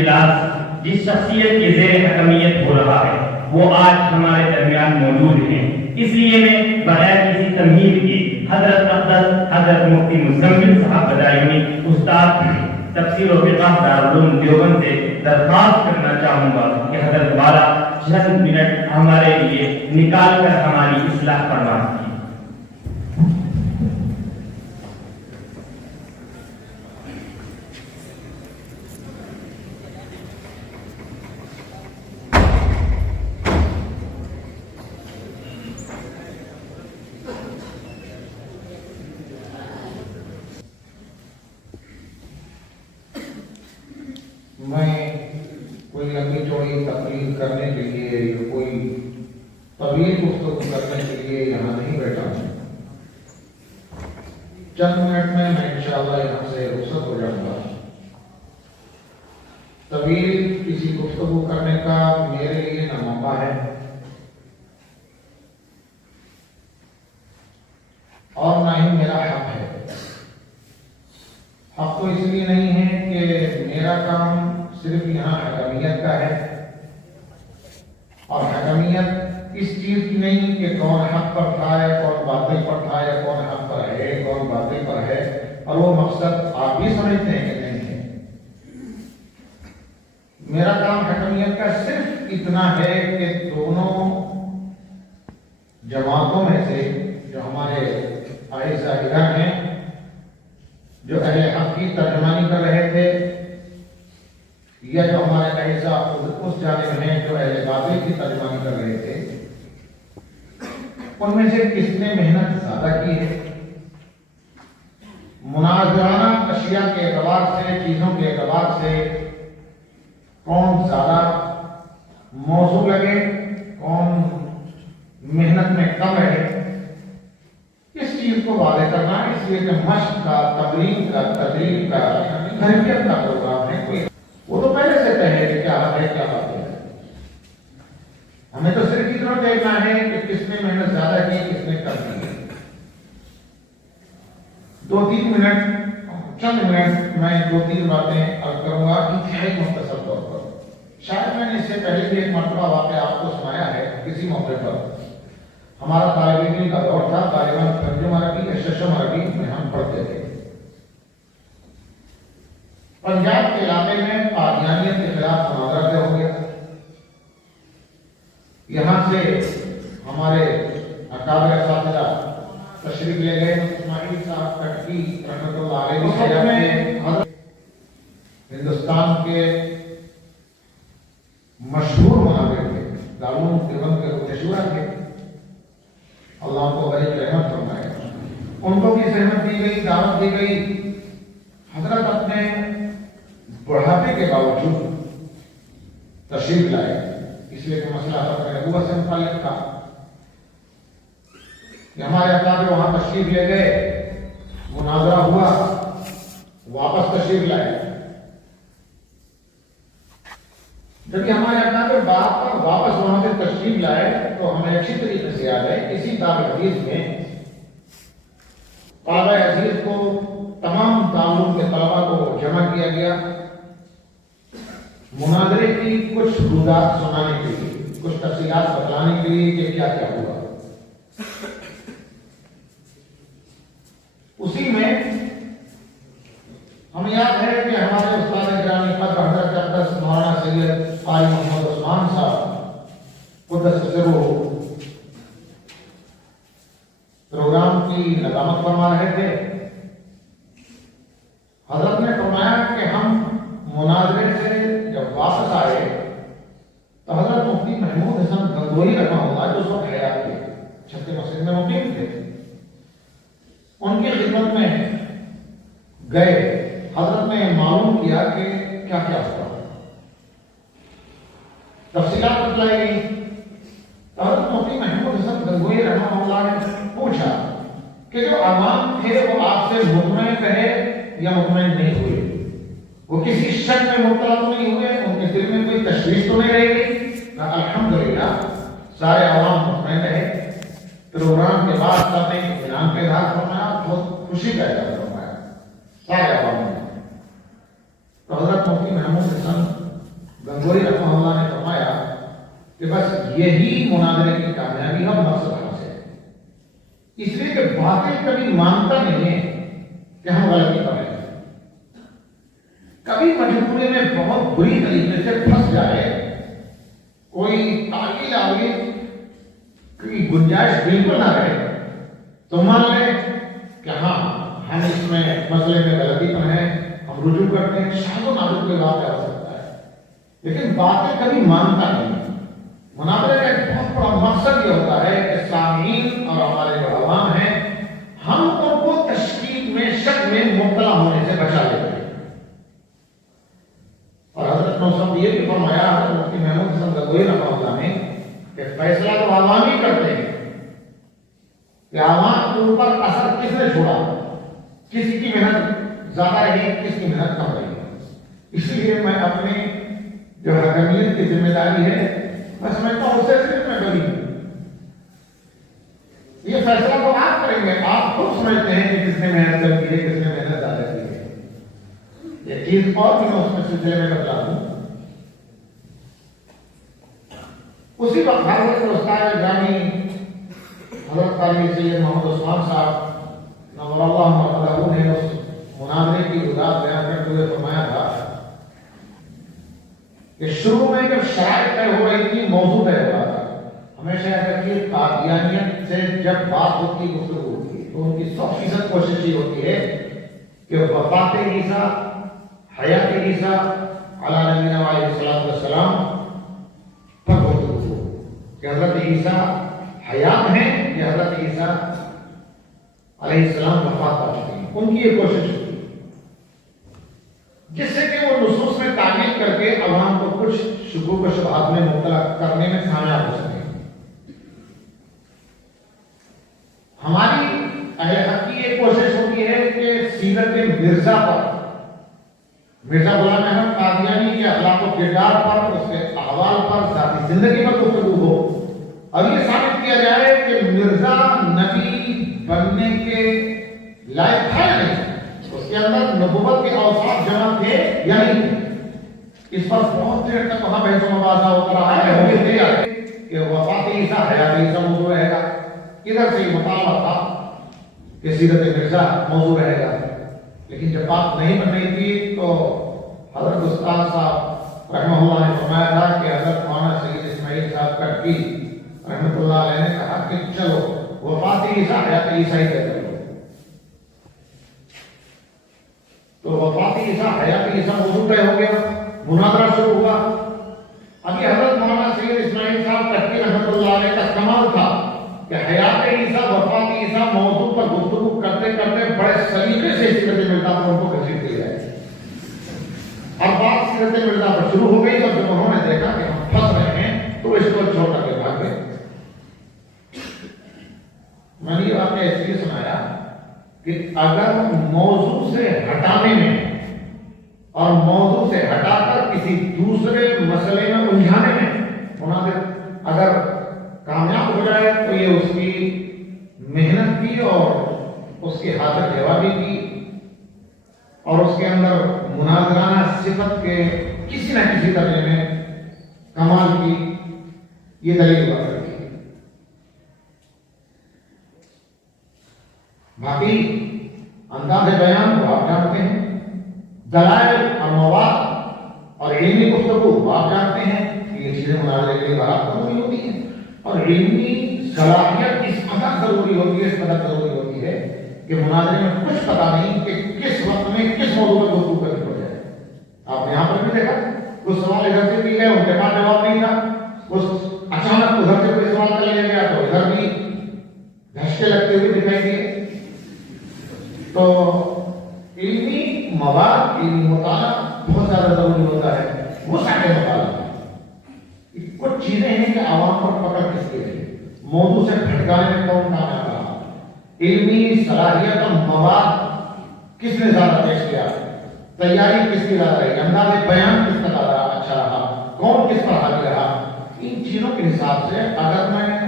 اجلاس جس شخصیت کے زیر حکمیت ہو رہا ہے وہ آج ہمارے درمیان موجود ہیں، اس لیے میں بغیر کسی تمہید کے حضرت اقدس حضرت مفتی مزمل صاحب بدایونی استاد تفسیر و فقہ دارالعلوم دیوبند سے درخواست کرنا چاہوں گا کہ حضرت والا چند منٹ ہمارے لیے نکال کر ہماری اصلاح فرمائیں۔ میں کوئی لمبی چوڑی تقریر کرنے کے لیے یا کوئی طویل گفتگو کرنے کے لیے یہاں نہیں بیٹھا ہوں۔ چند منٹ میں انشاءاللہ یہاں سے رخصت ہو جاؤں گا۔ طویل کسی گفتگو کرنے کا میرے لیے نہ موقع ہے اور نہ ہی میرا حق ہے۔ حق تو اس لیے نہیں ہے کہ میرا کام صرف یہاں حکمیت کا ہے، اور حکمیت اس چیز کی نہیں کہ کون حق پر تھا یا کون باطل پر تھا یا کون حق پر ہے کون باطل پر ہے، اور وہ مقصد آپ بھی سمجھتے ہیں کہ نہیں ہے۔ میرا کام حکمیت کا صرف اتنا ہے کہ دونوں جماعتوں میں سے جو ہمارے اعزاء ادھر ہیں، جو اہل حق کی ترجمانی کر رہے تھے، یا جو ہمارے اعزاء اس جانب ہیں جو اہل باطل کی ترجمانی کر رہے تھے، ان میں سے کس نے محنت زیادہ کی ہے، مناظرانہ اشیاء کے اعتبار سے، چیزوں کے اعتبار سے کون زیادہ موضوع لگے، کون محنت میں کم رہے، اس چیز کو واضح کرنا، اس لیے کہ مشق کا، تمرین کا، تدریب کا، تربیت کا پروگرام ہے، کوئی وہ تو پہلے سے طے ہے کہ کیا حق ہے کیا باطل ہے۔ ہمیں تو صرف اتنا دیکھنا ہے کہ کس نے محنت زیادہ کی، کس نے کم کی۔ 2-3 منٹ، چند منٹ میں 2-3 باتیں عرض کروں گا انتہائی مختصر طور پر۔ شاید میں نے اس سے پہلے بھی ایک مرتبہ واقعہ آپ کو سنایا ہے کسی موقع پر۔ ہمارا طالب علم کا دور تھا، غالباً ترجمہ عربی یا ششم عربی میں ہم پڑھتے تھے۔ پنجاب کے علاقے میں قادیانیت کے خلاف مناظرہ ہو گیا۔ یہاں سے ہمارے اکابر اساتذہ تشریف لے گئے، اسماعیل صاحب کٹکی رحمۃ اللہ علیہ ہندوستان کے مشہور مناظر تھے، دارالعلوم دیوبند کے مشہور تھے، اللہ کو بڑی رحمت فرمائے۔ ان کو بھی زحمت دی گئی، دعوت دی گئی۔ حضرت اپنے بڑھاپے کے باوجود تشریف لائے، اس لیے کہ مسئلہ حضرت نبوت سے متعلق تھا کہ ہمارے اکابر وہاں تشریف لے گئے، مناظرہ ہوا، واپس تشریف لائے۔ جب یہ ہمارے اکابر بات پر واپس وہاں سے تشریف لائے تو ہمیں اچھی طریقے سے یاد ہے، اسی دار الحدیث میں طلبہ عزیز کو، تمام دارالعلوم کے طلبہ کو جمع کیا گیا مناظرے کی کچھ روایات سنانے کے لیے، کچھ تفصیلات بتلانے کے لیے کہ کیا کیا ہوا۔ اسی میں ہمیں یاد ہے کہ ہمارے استاد گرامی قدر حضرت اقدس مولانا سید قاری محمد عثمان صاحب قدس سرہ پروگرام کی نظامت فرما رہے تھے۔ حضرت نے فرمایا کہ ہم مناظرے سے جب واپس آئے تو حضرت مفتی محمود حسن گنگوہی رحمہ اللہ جو اس وقت حیات تھے، چھتے مسجد میں مقیم تھے، ان کی خدمت میں گئے۔ حضرت نے معلوم کیا کہ کیا کیا ہوا، تفصیلات بتلائی گئی۔ حضرت مفتی محمود حسن گنگوہی رحمہ اللہ نے پوچھا کہ جو عوام تھے وہ آپ سے مطمئن رہے یا مطمئن نہیں ہوئے، وہ کسی شک میں مبتلا تو نہیں ہوئے، ان کے دل میں کوئی تشویش تو نہیں رہ گئی؟ الحمدللہ سارے عوام مطمئن رہے۔ پروگرام کے بعد سب نے اطمینان کا اظہار فرمایا، بہت خوشی کا اظہار فرمایا سارے عوام نے۔ تو حضرت مفتی محمود حسن یہی مناظرے کی کامیابی اور مقصد حاصل ہے. اس لیے کہ باطل کبھی مانتا نہیں ہے کہ ہم غلطی پر ہیں. کبھی مجبوری میں بہت بری طریقے سے پھنس جائے, کوئی تعویل آویل کی گنجائش بالکل نہ رہے, تو مان لے کہ ہاں ہم اس میں مسئلے میں غلطی پر ہیں, ہم رجوع کرتے ہیں, شاید و نادر کوئی بات ہو سکتا ہے. لیکن باتیں کبھی مانتا نہیں. مناظرے کا ایک بہت بڑا مقصد یہ ہوتا ہے کہ سامعین اور ہمارے جو عوام ہیں, ہم ان کو تشکیک میں, شک میں مبتلا ہونے سے بچا لیتے ہیں. اور حضرت موسم یہ بھی فرمایا حضرت مفتی محمود حسن گنگوہی رحمہ اللہ نے کہ فیصلہ تو عوام ہی کرتے ہیں کہ عوام کے اوپر اثر کس نے چھوڑا, کسی کی محنت زیادہ رہی, کس کی محنت کم رہی. اس لیے میں اپنی جو حکمیت کی ذمہ داری ہے میں سمجھتا ہوں اسے صرف میں بری ہوں. یہ فیصلہ تو آپ کریں گے, آپ خود سمجھتے ہیں کہ کس نے محنت کم کی ہے, کس نے محنت زیادہ کی ہے. یہ چیز اور بھی میں اس میں سلسلے میں بتا دوں. اسی وقت حضرت استاد جامی حضرت قاری سید محمد عثمان صاحب نور اللہ مرحبا نے اس مناظرے کی وضاحت بیان کرتے ہوئے فرمایا تھا کہ شروع میں جب شرائط طے ہو رہی تھی, موضوع طے ہوا تھا, ہمیشہ ایسا کہ قادیانیت سے جب بات ہوتی, گفتگو ہوتی ہے, تو ان کی 100% کوشش یہ ہوتی ہے کہ وفات عیسیٰ, حیات عیسیٰ علی نبینا علیہ السلام پر گفتگو ہو, کہ حضرت عیسیٰ حیات ہیں یا حضرت عیسیٰ علیہ السلام وفات پا چکے ہیں. ان کی یہ کوشش ہوتی ہے جس سے کہ وہ نصوص میں تعمیل کر کے عوام کو کچھ شکوک و شبہات میں مبتلا کرنے میں کامیاب ہو سکے. ہماری اہل حق کی یہ کوشش ہوتی ہے کہ سیرت مرزا پر, مرزا غلام احمد قادیانی کے اخلاق و کردار پر, اس کے احوال پر, ذاتی زندگی پر گفتگو ہو, اور یہ ثابت کیا جائے کہ مرزا نبی بننے کے لائق تھا یا نہیں, اس کے اندر نبوت کے اوصاف جمع تھے یا نہیں. اس پر بہت دیر تک وہاں بحث و مباحثہ ہوتا رہا ہے. ہو گئی کہ وفات عیسیٰ حیات عیسیٰ موضوع رہے گا, ادھر سے یہ مطالبہ تھا کہ سیرت مرزا موضوع رہے گا. لیکن جب بات نہیں بن رہی تھی تو حضرت استاد صاحب رحمہ اللہ نے فرمایا تھا کہ حضرت مولانا سید اسماعیل صاحب کٹکی رحمۃ اللہ علیہ نے کہا کہ چلو وفات عیسیٰ حیات عیسیٰ ہی طے کرو. تو وفات عیسیٰ حیات عیسیٰ موضوع طے ہو گیا, مناظرہ شروع ہوا. ابھی حضرت مولانا سید اسماعیل صاحب کٹکی رحمۃ اللہ علیہ کا کمال تھا کہ حیات عیسیٰ وفات عیسیٰ موضوع پر گفتگو کرتے کرتے بڑے سلیقے سے سیرت مرزا پر ان کو گھسیٹ دیا ہے. اب بات سیرت مرزا پر شروع ہو گئی, تو جب انہوں نے دیکھا کہ ہم پھنس رہے ہیں تو اس کو چھوڑ کر کے بھاگ گئے. میں نے یہ واقعہ اس لیے سنایا کہ اگر موضوع سے ہٹانے میں اور موضوع سے ہٹا کر کسی دوسرے مسئلے میں الجھانے میں مناظر اگر کامیاب ہو جائے تو یہ اس کی محنت کی اور اس کی حاضر جوابی کی اور اس کے اندر مناظرانہ صفت کے کسی نہ کسی درجے میں کمال کی یہ دلیل ہوا کرتی ہے. باقی انداز بیان کو آپ جانتے ہیں, دلائل اور مواد اور علمی گفتگو کو آپ جانتے ہیں کہ یہ چیزیں مناظرے کے لیے بہت ضروری ہوتی ہیں, اور علمی صلاحیت اس قدر ضروری ہوتی ہے, اس قدر ضروری ہوتی ہے کہ مناظرے میں کچھ پتہ نہیں کہ کس وقت میں کس موضوع پر گفتگو کرنی پڑ جائے. آپ نے یہاں پر بھی دیکھا کچھ سوال ادھر سے بھی گئے, ان کے پاس جواب نہیں تھا, اس اچانک ادھر سے کوئی سوال کر لیا گیا تو ادھر بھی دھچکے لگتے ہوئے دکھائی دیے. تو علمی مواد, علمی مطالعہ بہت زیادہ ضروری ہوتا ہے. وہ سارے مطالعہ کچھ چیزیں ہیں کہ عوام پر پکڑ کس لیے ہے, موضوع سے بھٹکانے میں کون کامیاب رہا, علمی صلاحیت اور مواد کس نے زیادہ پیش کیا, تیاری کس کی زیادہ رہی, انداز بیان کس کا زیادہ اچھا رہا, کون کس پر حاوی رہا. ان چیزوں کے حساب سے اگر میں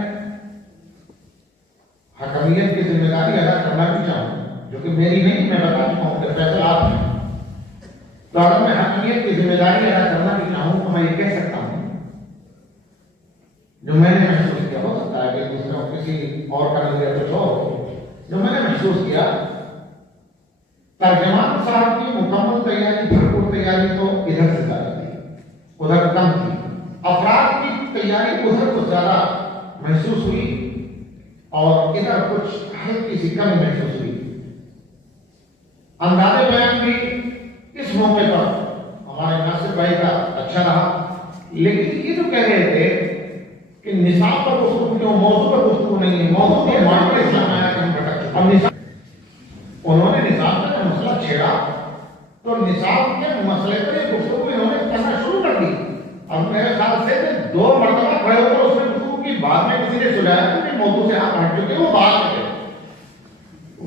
حکمیت کی ذمہ داری ادا کرنا بھی چاہوں, جو کہ میری نہیں, میں بتا چکا ہوں کہ فیصلہ آپ ہیں, تو اگر میں حکمیت کی ذمہ داری ادا کرنا بھی چاہوں تو میں یہ کہہ سکتا ہوں جو میں نے محسوس کیا، ہو سکتا ہے کہ دوسرے اور کسی اور کا نظریہ کچھ اور ہو، جو میں نے محسوس کیا، ترجمان صاحب کی مکمل تیاری، بھرپور تیاری تو ادھر سے زیادہ تھی، ادھر کم تھی. افراد کی تیاری ادھر کچھ زیادہ محسوس ہوئی اور ادھر کچھ ہلکی سی کمی محسوس ہوئی. انداز بیان بھی اس موقع پر ہمارے ناصر بھائی کا اچھا رہا، لیکن یہ جو کہہ رہے تھے کہ نصاب پر گفتگو کیوں، موضوع پر گفتگو نہیں ہے، موضوع کے معاملے اسلام آیا کہ ہم بھٹک چکے. اب نصاب، انہوں نے نصاب کا مسئلہ چھیڑا تو نصاب کے مسئلے پر یہ گفتگو انہوں نے کرنا شروع کر دی. اب میرے خیال سے 2 مرتبہ کھڑے ہو کر اس میں گفتگو کی، بعد میں کسی نے سجایا کہ موضوع سے آپ ہٹ چکے، وہ بات ہے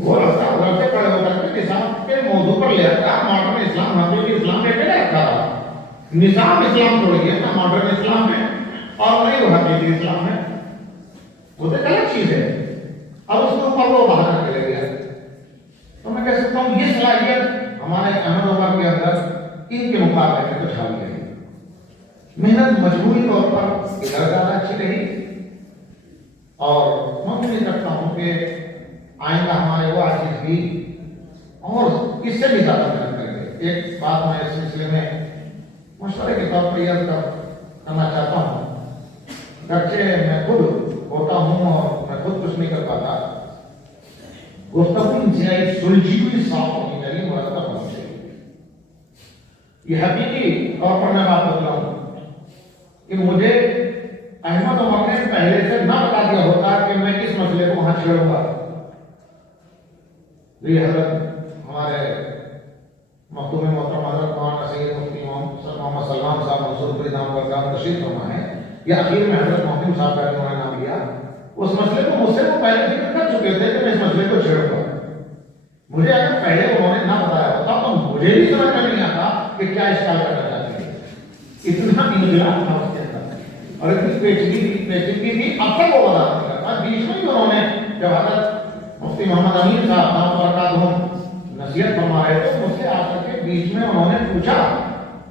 وہ رستہ ادھر سے کھڑے ہو کر کے نصاب کے موضوع پر لے آتا. ماڈرن اسلام، حقیقی اسلام میں پہلے رکھا تھا، نصاب اسلام چھوڑ گیا نہ ماڈرن اسلام میں اور نہیں وہ حقیقی اسلام میں، وہ تو غلط چیز ہے. اب اس کے اوپر وہ باہر کے لے گیا. تو میں کہہ سکتا ہوں یہ صلاحیت ہمارے احمد عمر کے اندر ان کے مقابلے میں کچھ حاوی رہی. محنت مجموعی طور پر ادھر زیادہ اچھی رہی اور میں امید کرتا ہوں کہ آئندہ ہمارے وہ عزیز بھی اور اس سے بھی زیادہ محنت کریں گے. ایک بات میں اس سلسلے میں مشورے کے طور پر یہ کرنا چاہتا ہوں، گرچہ میں خود ہوتا ہوں اور میں خود کچھ نہیں کر پاتا، گفتگو انتہائی سلجھی ہوئی، صاف ہونی چاہیے، مرتب ہونی چاہیے. یہ حقیقی طور پر میں بات بتلاؤں کہ مجھے احمد عمر نے پہلے سے نہ بتا دیا ہوتا کہ میں کس مسئلے کو وہاں چھیڑوں گا. یہ حضرت ہمارے مختوم محترم حضرت مولانا سید مفتی محمد سلمان صاحب منصور پوری دام برکات تشریف فرما ہے، یا اخیر میں حضرت محتم صاحب کا انہوں نے نام لیا. اس مسئلے کو مجھ سے وہ پہلے ذکر کر چکے تھے کہ میں اس مسئلے کو چھیڑوں گا. مجھے اگر پہلے انہوں نے نہ بتایا ہوتا تو مجھے بھی سمجھ میں نہیں آتا کہ کیا اشکال کرنا چاہتے ہیں. اتنا انقلاب تھا اس کے اندر اور اتنی پیچیدگی تھی، اب تک وہ وضاحت نہیں کرتا. بیچ میں بھی انہوں نے جب حضرت مفتی محمد امین صاحب دام برکات نصیحت فرما رہے تھے، مجھ سے آ کر کے بیچ میں انہوں نے پوچھا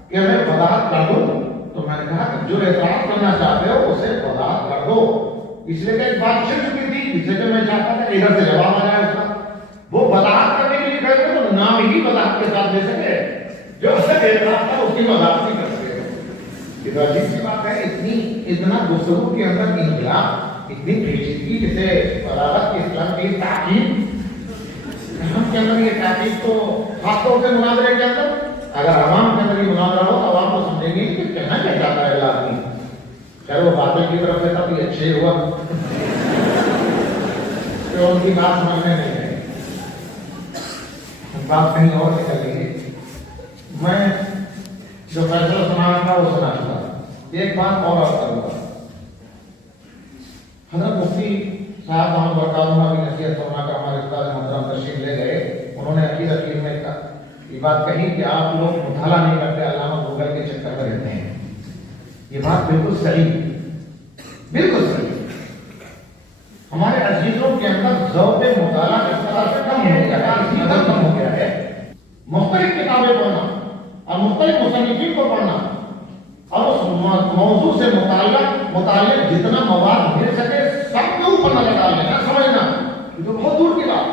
کہ میں وضاحت کر دوں، تو میں نے کہا کہ جو اعتراض کرنا چاہتے ہو اسے وضاحت کر دو، اس لیے کہ ایک بات چھڑ چکی تھی جس سے کہ میں چاہتا تھا ادھر سے جواب آ جائے اس کا. وہ وضاحت کرنے کے لیے کہتے ہیں تو نام ہی وضاحت کے ساتھ دے سکے، جو اصل اعتراض تھا اس کی وضاحت نہیں کر سکے. یہ عجیب سی بات ہے، اتنا گفتگو کے اندر انقلاب، اتنی پیچیدگی، جسے وزارت کے اسلام کی تحقیق کے اندر، یہ تحقیق تو خاص طور سے مناظرے کے اندر اگر عوام کے اندر یہ مناظرہ ہو تو عوام کو سمجھیں گے کہ کہنا کیا چاہتا ہے آدمی. چاہے وہ باطل کی طرف سے تھا بھی اچھے ہوا کہ ان کی بات سمجھنے نہیں ہے، بات کہیں اور نکل گئی. میں جو فیصلہ سنانا تھا وہ سنا چکا. ایک بات اور عرض کروں گا، حضرت مفتی صاحب ہم برکاتہ بھی نصیحت فرما کر ہمارے استاد محترم تشریف لے گئے. انہوں نے اخیر میں یہ بات کہی کہ آپ لوگ مطالعہ نہیں کرتے، علامہ گوگل کے چکر میں رہتے ہیں. یہ بات بالکل صحیح، بالکل صحیح. ہمارے عزیزوں کے اندر ذوق مطالعہ اس طرح سے کم ہو گیا ہے، اسی قدر کم ہو گیا ہے. مختلف کتابیں پڑھنا اور مختلف مصنفین کو پڑھنا اور اس موضوع سے متعلق جتنا مواد مل سکے سب کے اوپر نظر ڈال لینا، سمجھنا، یہ تو بہت دور کی بات.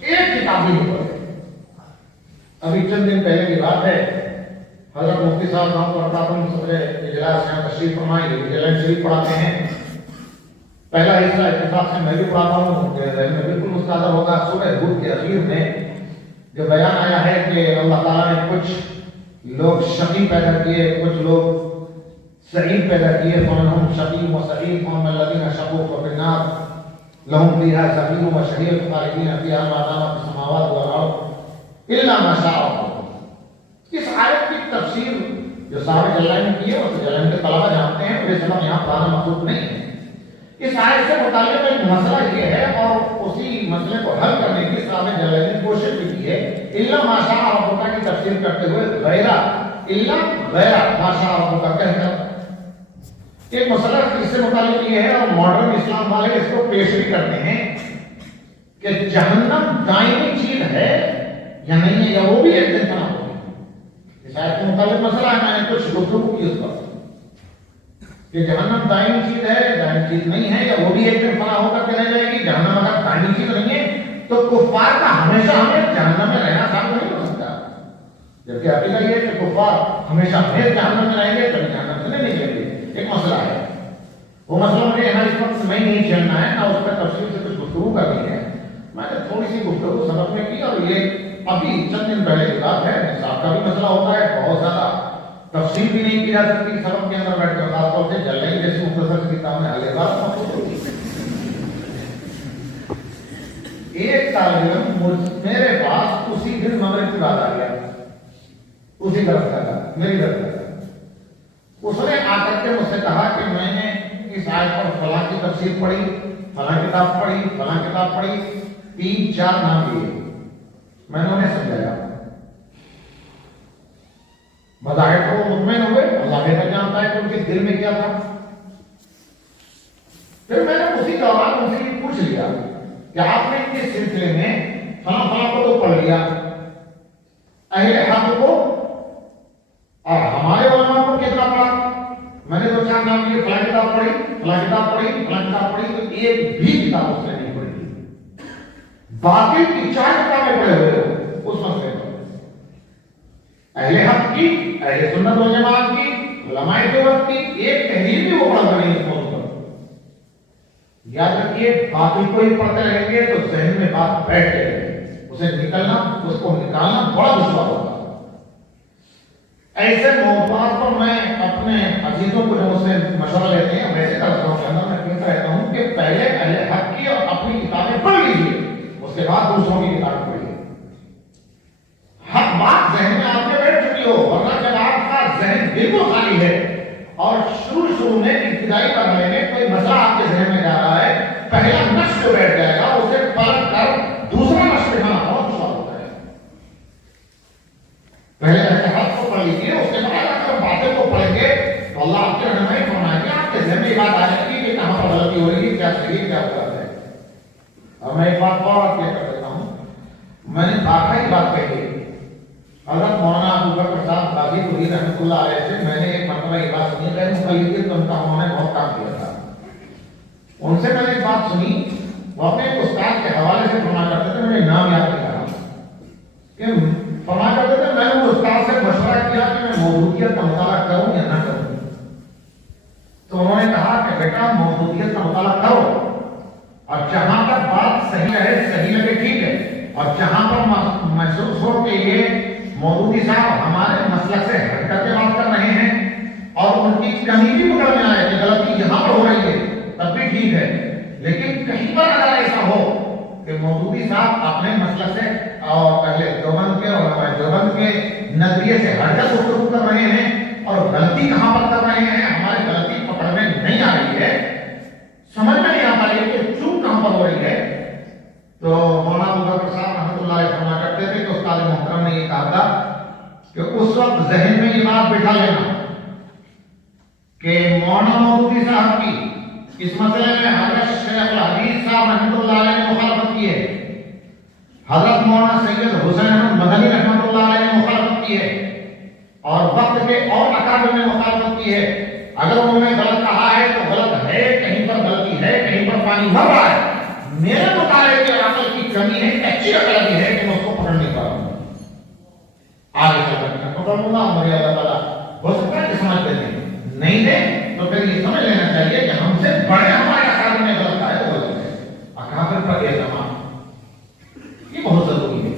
ایک کتاب بھی نہیں پڑھے. ابھی چند دن پہلے کی بات ہے، حضرت مفتی صاحب ہم صدر اجلاس میں تشریف فرمائے، جلال شریف پڑھاتے ہیں. پہلا حصہ اتفاق سے میں بھی پڑھاتا ہوں، ذہن میں بالکل مستحضر ہوگا. سورہ ہود کے اخیر میں جو بیان آیا ہے کہ اللہ تعالیٰ نے کچھ لوگ شقی پیدا کیے، کچھ لوگ سعید پیدا کیے. فَمِنْهُمْ شَقِيٌّ وَسَعِيدٌ فَأَمَّا الَّذِينَ شَقُوا فَفِي النَّارِ لَهُمْ فِيهَا زَفِيرٌ وَشَهِيقٌ خَالِدِينَ فِيهَا مَا دَامَتِ السَّمَاوَاتُ وَالْأَرْضُ إِلَّا مَا شَاءَ رَبُّكَ. اس آیت کی تفسیر جو صاحب جلال نے کی ہے، اور جلال کے طلبہ جانتے ہیں، یہ سبق یہاں پڑھانا مخصوص نہیں ہے. اس آیت سے متعلق ایک مسئلہ یہ ہے اور اسی مسئلے کو حل کرنے کی صاحب جلال نے کوشش بھی کی ہے. اِلَّا مَا شَاءَ رَبُّكَ کی تفسیر کرتے ہوئے غیرہ مَا شَاءَ رَبُّكَ کہہ کر ایک مسئلہ اس سے متعلق یہ ہے، اور ماڈرن اسلام والے اس کو پیش بھی کرتے ہیں کہ جہنم دائمی چیز ہے یا نہیں ہے، یا وہ بھی ایک دن فنا ہوگی. اس آیت کے متعلق مسئلہ ہے، میں نے کچھ گفتگو کی اس پر. کہ جہنم دائمی چیز ہے، دائمی چیز نہیں ہے، یا وہ بھی ایک دن فنا ہو کر کے رہ جائے گی. جہنم اگر دائمی چیز نہیں ہے تو کفار کا ہمیشہ ہمیں جہنم میں رہنا ثابت نہیں ہو سکتا. جبکہ عقیدہ یہ ہے کہ کفار ہمیشہ ہمیں جہنم میں رہیں گے، کبھی جہنم سے نہیں نکلیں گے. ایک مسئلہ ہے، وہ مسئلہ مجھے یہاں اس وقت میں نہیں چھیڑنا ہے، نہ اس پر تفصیل سے کچھ گفتگو کرنی ہے. میں نے تھوڑی سی گفتگو سبق میں کی، اور یہ ابھی چند دن پہلے کی بات ہے. نصاب کا بھی مسئلہ ہوتا ہے، بہت زیادہ تفصیل بھی نہیں کی جا سکتی سبق کے اندر بیٹھ کر، خاص طور سے جلنے جیسی مختصر کتاب میں حل بات محفوظ ہوتی ہے. ایک طالب علم میرے پاس اسی دن مغرب کی بات آ گیا، اسی طرف کا میری طرف کا. اس نے آ کر کے مجھ سے کہا کہ میں نے اس آیت پر فلاں کی تفسیر پڑھی، فلاں کتاب پڑھی، فلاں کتاب پڑھی، 3-4 نام لیے. میں نے انہیں سمجھایا، بظاہر تو وہ مطمئن ہوئے، اللہ بہتر جانتا ہے کہ ان کے دل میں کیا تھا. پھر میں نے اسی دوران ان سے پوچھ لیا کہ آپ نے اس سلسلے میں فلاں فلاں کو تو پڑھ لیا، اہل حق کو اور ہمارے علماء کو کتنا پڑھا؟ میں نے 2-4 نام لیے، فلاں کتاب پڑھی، فلاں کتاب پڑھی، فلاں کتاب پڑھی، تو ایک بھی کتاب اس نے نہیں پڑھی. باقی کی 4 کتابیں پڑھے ہوئے اس مسئلے پر، اہل حق کی، اہل سنت و جماعت کی، علماء دیوبند کی ایک تحریر بھی وہ پڑھ کر نہیں اس موضوع پر. یاد رکھیے، باقی کو ہی پڑھتے رہیں گے تو ذہن میں بات بیٹھ جائے گی، اسے نکلنا، اس کو نکالنا بڑا دشوار ہوگا. ایسے موضوعات پر میں اپنے عزیزوں کو جو مجھ سے مشورہ لیتے ہیں ویسے کرتا ہوں، میں کہتا رہتا ہوں کہ پہلے اہل حق کی اور اپنی کتابیں پڑھ لیجیے، اس کے بعد دوسروں کی کتابیں پڑھیے. حق بات ذہن میں آپ کے بیٹھ چکی ہو، ورنہ جب آپ کا ذہن بالکل خالی ہے اور شروع میں ابتدائی مرحلے میں کوئی مسئلہ آپ کے ذہن میں جا رہا ہے، پہلا نقش جو بیٹھ جائے گا اسے پلٹ کر دوسرا نقش بٹھانا بہت دشوار ہوتا ہے. پہلے حق کو پڑھ لیجیے، اس کے بعد اگر باتیں کو پڑھیں گے تو اللہ آپ کی رہنمائی فرمائے گا، آپ کے ذہن میں یہ بات آ جائے گی کہ کہاں پر غلطی ہو رہی ہے، کیا صحیح کیا غلط ہے. اور میں ایک بات اور کلیئر کر دیتا ہوں، میں نے واقعی بات کہی ہے. حضرت مولانا ابو بکر صاحب غازی پوری رحمۃ اللہ علیہ سے میں نے ایک مرتبہ یہ بات سنی ہے، مقلدیت تو ان کا انہوں نے بہت کام کیا تھا. ان سے میں نے ایک بات سنی، وہ اپنے ایک استاد کے حوالے سے فرمایا کرتے تھے، میں نام یاد نہیں رہا کہ فرمایا کرتے تھے میں نے وہ استاد سے مشورہ کیا کہ میں موضوعیت کا مطالعہ کروں یا نہ کروں. تو انہوں نے کہا کہ بیٹا موضوعیت کا مطالعہ کرو، اور جہاں تک بات صحیح ہے، صحیح لگے ٹھیک ہے، اور جہاں پر محسوس ہو کہ یہ مودودی صاحب ہمارے مسلک سے ہٹ کر کے بات کر رہے ہیں اور ان کی کمی بھی پکڑ میں آئے کہ غلطی یہاں پر ہو رہی ہے، تب بھی ٹھیک ہے. لیکن کہیں پر اگر ایسا ہو کہ مودودی صاحب اپنے مسلک سے اور پہلے دیوبند کے اور ہمارے دیوبند کے نظریے سے ہٹ کر گفتگو کر رہے ہیں اور غلطی کہاں پر کر رہے ہیں، ہماری غلطی پکڑ میں نہیں آ رہی ہے، سمجھ میں نہیں آ پا رہی ہے کہ چوک کہاں پر ہو رہی ہے، تو مولانا ابو بکر صاحب رحمۃ اللہ علیہ فرمایا کرتے تھے کہ استاد محترم نے یہ کہا تھا کہ اس وقت ذہن میں یہ بات بٹھا لینا کہ مولانا مودودی صاحب کی اس مسئلے میں حضرت شیخ الحدیث صاحب رحمۃ اللہ علیہ نے مخالفت کی ہے، حضرت مولانا سید حسین احمد مدنی رحمۃ اللہ علیہ نے مخالفت کی ہے، اور وقت کے اور اکابر نے مخالفت کی ہے. اگر انہوں نے غلط کہا ہے تو غلط ہے، کہیں پر غلطی ہے، کہیں پر پانی بھر رہا ہے. میرے مطالعے کے عقل کی کمی ہے، اچھی عقل بھی ہے کہ میں اس کو پکڑ نہیں پا رہا ہوں. آگے چل کر میں پکڑ لوں گا، مجھے اللہ تعالیٰ ہو سکتا ہے کہ سمجھ دیں، نہیں دیں تو پھر یہ سمجھ لینا چاہیے کہ ہم سے بڑے ہمارے اکابر میں غلط ہے تو غلط ہے. اکابر پر اعتماد یہ بہت ضروری ہے،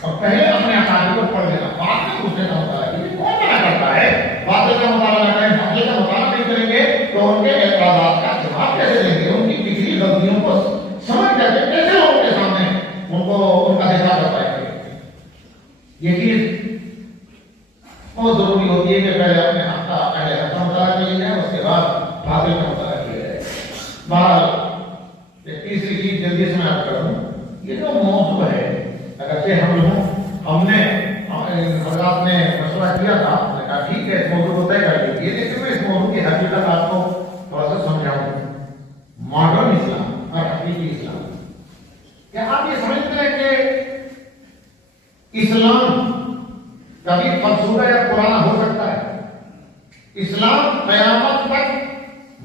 اور پہلے اپنے اکابر کو پڑھ لینا، بعد میں دوسرے کا مطالعہ کیجیے. کون منع کرتا ہے باطل کا مطالعہ نہ کریں؟ باطل کا مطالعہ نہیں کریں گے تو ان کے اعتراضات کا جواب کیسے دیں گے؟ ان کی پچھلی غلطیوں کو سمجھ کر کے کیسے لوگوں کے سامنے ان کا دفاع کر پائیں گے؟ یہ چیز بہت ضروری ہوتی ہے کہ پہلے اپنے حق کا مطالعہ کیا جائے، اس کے بعد باطل کا مطالعہ کیا جائے. بہرحال ایک تیسری چیز جلدی سے میں آپ کروں، یہ جو موضوع ہے، اگرچہ ہم نے حضرات نے مشورہ کیا تھا، نے کہا ٹھیک ہے اس موضوع کو طے کر لیجیے، لیکن میں اس موضوع کی حقیقت آپ کو تھوڑا سا سمجھاؤں. ماڈرن اسلام اور حقیقی اسلام، کیا آپ یہ سمجھتے ہیں کہ اسلام کبھی فرسودہ یا پرانا ہو سکتا ہے؟ اسلام قیامت تک